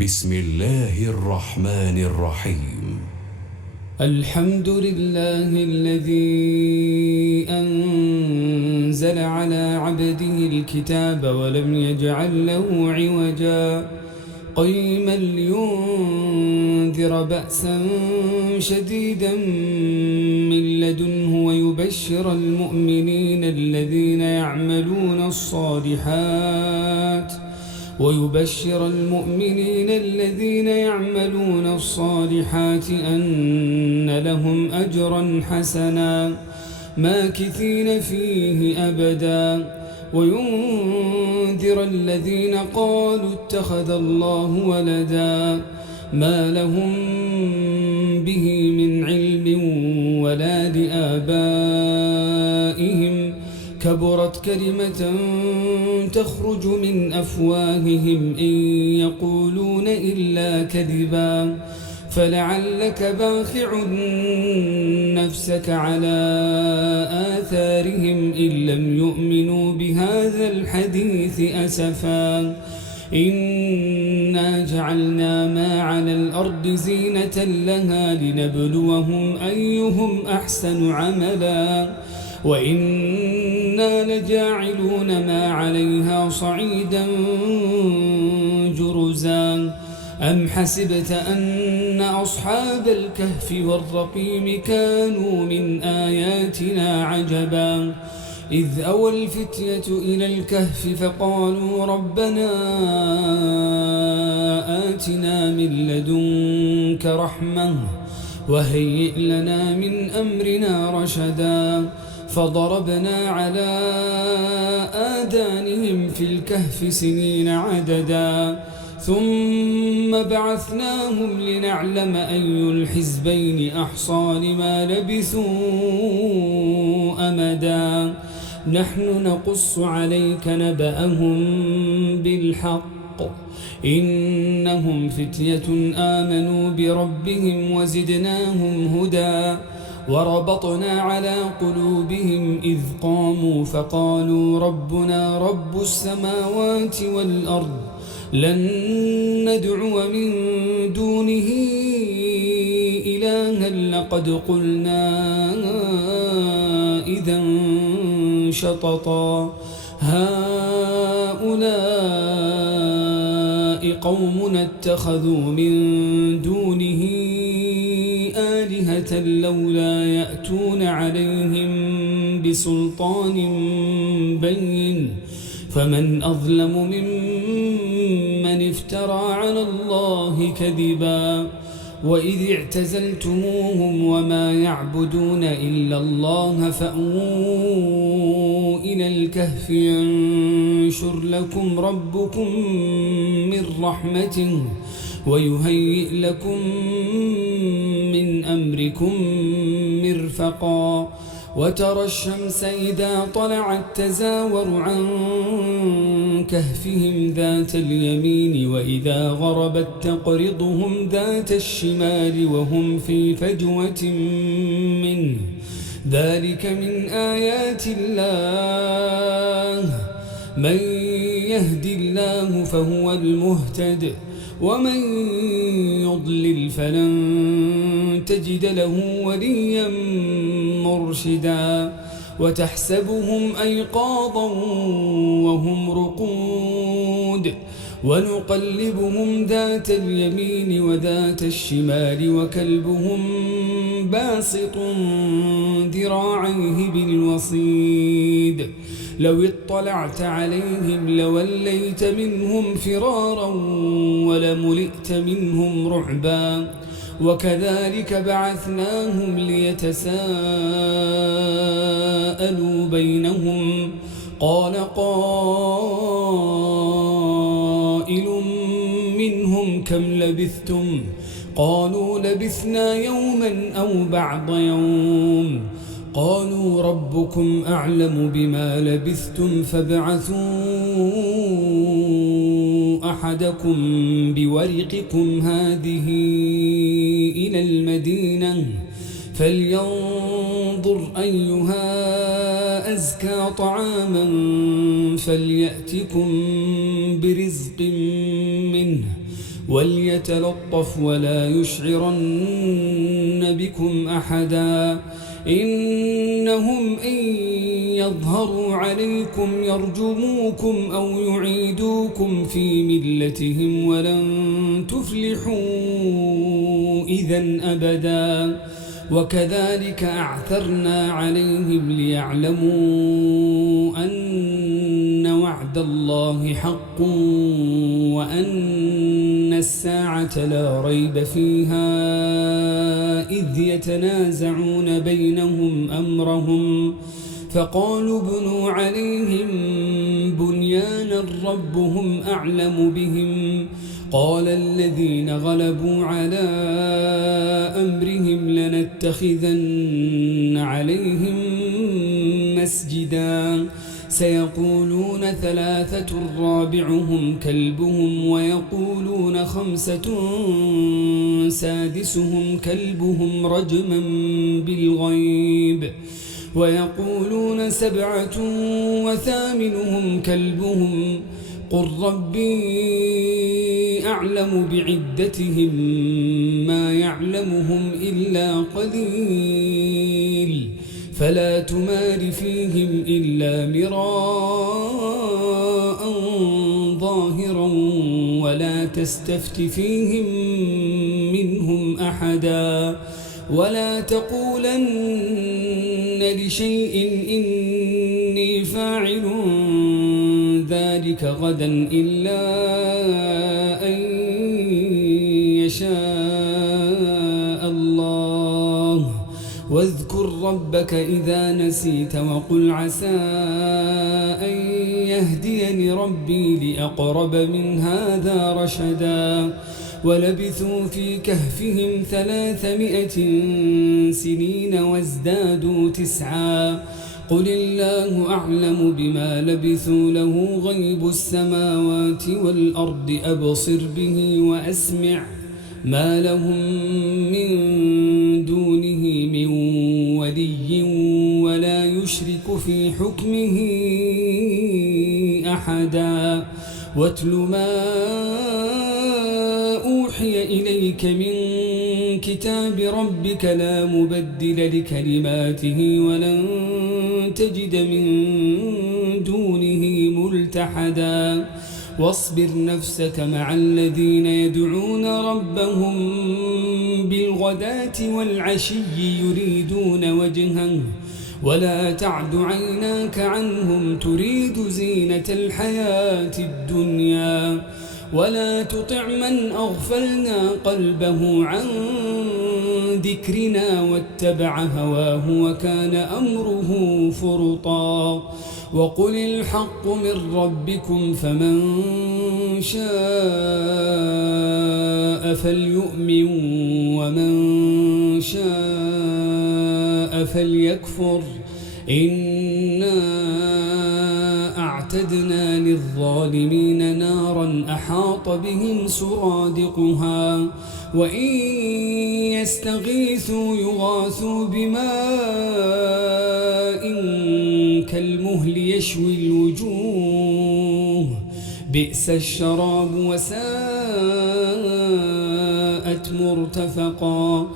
بسم الله الرحمن الرحيم. الحمد لله الذي أنزل على عبده الكتاب ولم يجعل له عوجا قيما لينذر بأسا شديدا من لدنه ويبشر المؤمنين الذين يعملون الصالحات أن لهم أجرا حسنا ماكثين فيه أبدا وينذر الذين قالوا اتخذ الله ولدا ما لهم به من علم ولا لآبائهم كبرت كلمة تخرج من أفواههم إن يقولون إلا كذبا فلعلك باخع نفسك على آثارهم إن لم يؤمنوا بهذا الحديث أسفا إنا جعلنا ما على الأرض زينة لها لنبلوهم أيهم أحسن عملا وإنا لجاعلون ما عليها صعيدا جرزا أم حسبت أن أصحاب الكهف والرقيم كانوا من آياتنا عجبا إذ أوى الفتية إلى الكهف فقالوا ربنا آتنا من لدنك رحمة وهيئ لنا من أمرنا رشدا فضربنا على آذانهم في الكهف سنين عددا ثم بعثناهم لنعلم أي الحزبين أحصى لما لبثوا أمدا نحن نقص عليك نبأهم بالحق إنهم فتية آمنوا بربهم وزدناهم هدى وربطنا على قلوبهم إذ قاموا فقالوا ربنا رب السماوات والأرض لن ندعو من دونه إلها لقد قلنا إذا شططا هؤلاء قوم اتخذوا من دونه آلهة لولا يأتون عليهم بسلطان بين فمن أظلم ممن افترى على الله كذبا وإذ اعتزلتموهم وما يعبدون إلا الله فأووا إلى الكهف ينشر لكم ربكم من رحمته ويهيئ لكم من أمركم مرفقا وترى الشمس إذا طلعت تزاور عن كهفهم ذات اليمين وإذا غربت تقرضهم ذات الشمال وهم في فجوة منه ذلك من آيات الله من يهد الله فهو المهتد ومن يضلل فلن تجد له وليا مرشدا وتحسبهم أيقاظا وهم رقود ونقلبهم ذات اليمين وذات الشمال وكلبهم باسط ذراعيه بالوصيد لو اطلعت عليهم لوليت منهم فرارا ولملئت منهم رعبا وكذلك بعثناهم ليتساءلوا بينهم قال قائل منهم كم لبثتم قالوا لبثنا يوما أو بعض يوم قالوا ربكم أعلم بما لبثتم فابعثوا أحدكم بورقكم هذه إلى المدينة فلينظر أيها أزكى طعاما فليأتكم برزق منه وليتلطف ولا يشعرن بكم أحدا إنهم إن يظهروا عليكم يرجموكم أو يعيدوكم في ملتهم ولن تفلحوا إذن أبدا وكذلك أعثرنا عليهم ليعلموا أن وعد الله حق وأن الساعة لا ريب فيها إذ يتنازعون بينهم أمرهم فقالوا ابنوا عليهم بنيانا ربهم أعلم بهم قال الذين غلبوا على أمرهم لنتخذن عليهم مسجدا سيقولون ثلاثة رابعهم كلبهم ويقولون خمسة سادسهم كلبهم رجما بالغيب ويقولون سبعة وثامنهم كلبهم قل ربي أعلم بعدتهم ما يعلمهم إلا قليل فلا تمار فيهم إلا مراء ظاهرا ولا تستفت فيهم منهم أحدا ولا تقولن لشيء إني فاعل ذلك غدا إلا أن يشاء الله واذكر ربك إذا نسيت وقل عسى أن يهديني ربي لأقرب من هذا رشدا ولبثوا في كهفهم 300 سنين وازدادوا 9 قل الله أعلم بما لبثوا له غيب السماوات والأرض أبصر به وأسمع ما لهم من دونه من ولي ولا يشرك في حكمه أحدا واتل ما أوحي إليك من كتاب ربك لا مبدل لكلماته ولن تجد من دونه ملتحدا واصبر نفسك مع الذين يدعون ربهم بالغداة والعشي يريدون وجهه ولا تعد عيناك عنهم تريد زينة الحياة الدنيا ولا تطع من أغفلنا قلبه عن ذكرنا واتبع هواه وكان أمره فرطا وقل الحق من ربكم فمن شاء فليؤمن ومن شاء فليكفر إنا أعتدنا للظالمين نارا أحاط بهم سرادقها وإن يستغيثوا يغاثوا بماء كالمهل يشوي الوجوه بئس الشراب وساءت مرتفقا